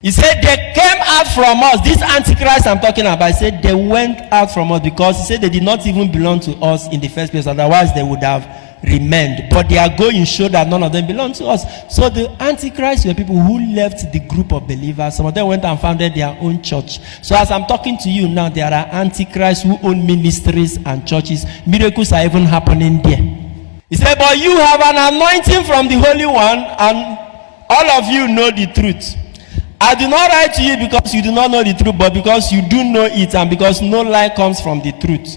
He said they came out from us. This Antichrist I'm talking about, he said they went out from us because he said they did not even belong to us in the first place. Otherwise they would have remained. But their going showed that none of them belonged to us. So the Antichrists were people who left the group of believers. Some of them went and founded their own church. So as I'm talking to you now, there are Antichrists who own ministries and churches. Miracles are even happening there. He said, but you have an anointing from the Holy One, and all of you know the truth. I do not write to you because you do not know the truth, but because you do know it, and because no lie comes from the truth.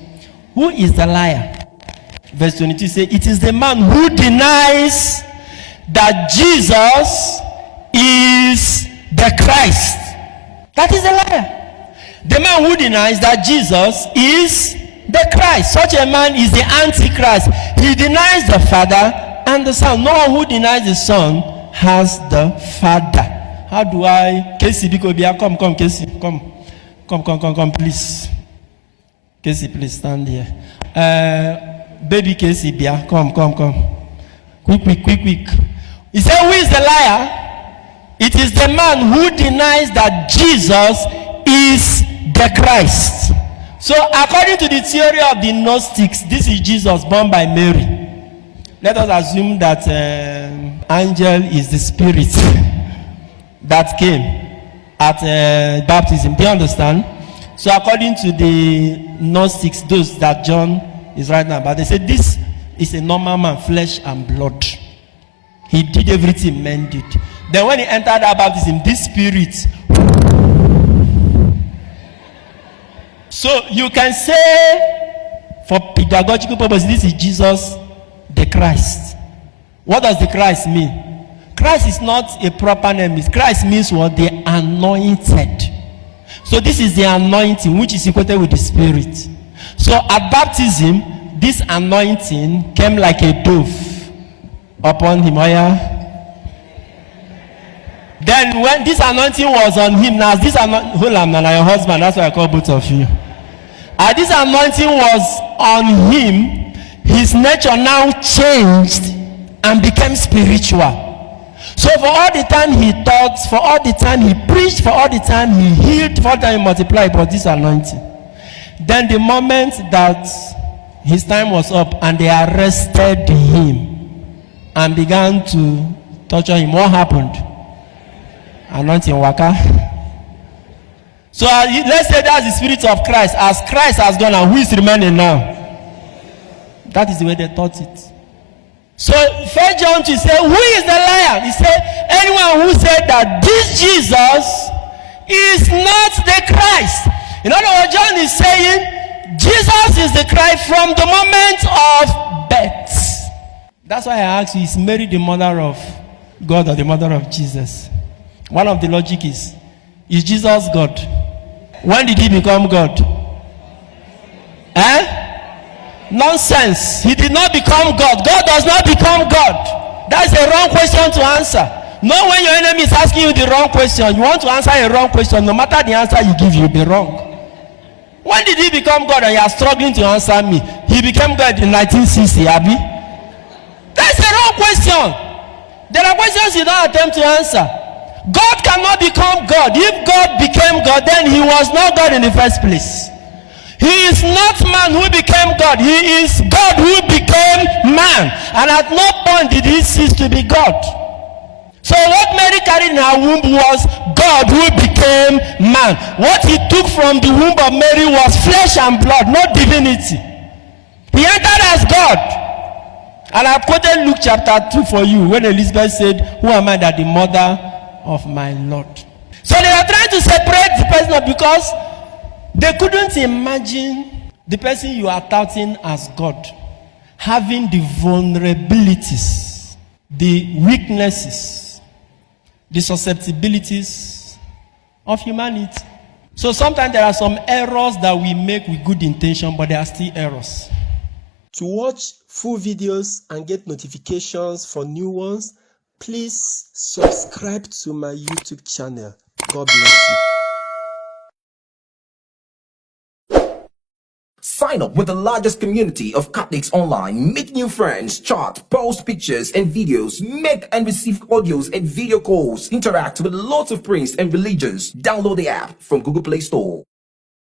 Who is the liar? Verse 22 says, it is the man who denies that Jesus is the Christ. That is the liar. The man who denies that Jesus is the Christ. Such a man is the Antichrist. He denies the Father and the Son. No one who denies the Son has the Father. How do I? Casey, come, Casey, come, please. Casey, please stand here. Baby Casey, Bia, come. Quick. He said, who is the liar? It is the man who denies that Jesus is the Christ. So, according to the theory of the Gnostics, this is Jesus born by Mary. Let us assume that angel is the spirit that came at baptism. Do you understand? So according to the Gnostics, those that John is right now, but they say this is a normal man, flesh and blood. He did everything men did. Then when he entered our baptism, this spirit. So you can say, for pedagogical purposes, this is Jesus the Christ. What does the Christ mean? Christ is not a proper name. Christ means what? The anointed. So this is the anointing which is equated with the Spirit. So at baptism, this anointing came like a dove upon him. Then when this anointing was on him, now this anointing, your husband, that's why I call both of you. As this anointing was on him, his nature now changed and became spiritual. So for all the time he taught, for all the time he preached, for all the time he healed, for all the time he multiplied, but this anointing. Then the moment that his time was up and they arrested him and began to torture him, what happened? Anointing waka. So let's say that's the spirit of Christ. As Christ has gone, and who is remaining now? That is the way they taught it. So 1 John 2 say, who is the liar? He said, anyone who said that this Jesus is not the Christ. In other words, John is saying, Jesus is the Christ from the moment of birth. That's why I asked you, is Mary the mother of God or the mother of Jesus? One of the logic is Jesus God? When did he become God? Nonsense. He did not become God. God does not become God. That's a wrong question to answer. Not when your enemy is asking you the wrong question. You want to answer a wrong question. No matter the answer you give, you'll be wrong. When did he become God and you are struggling to answer me? He became God in 1960, Abby. That's a wrong question. There are questions you don't attempt to answer. God cannot become God. If God became God, then he was not God in the first place. He is not man who became God. He is God who became man. And at no point did he cease to be God. So what Mary carried in her womb was God who became man. What he took from the womb of Mary was flesh and blood, not divinity. He entered as God. And I quoted Luke chapter 2 for you when Elizabeth said, who am I that the mother of my Lord? So they are trying to separate the person because they couldn't imagine the person you are touting as God having the vulnerabilities, the weaknesses, the susceptibilities of humanity. So sometimes there are some errors that we make with good intention, but they are still errors. To watch full videos and get notifications for new ones, please subscribe to my YouTube channel. God bless you. Sign up with the largest community of Catholics online. Meet new friends, chat, post pictures and videos, make and receive audios and video calls, interact with lots of priests and religions. Download the app from Google Play Store.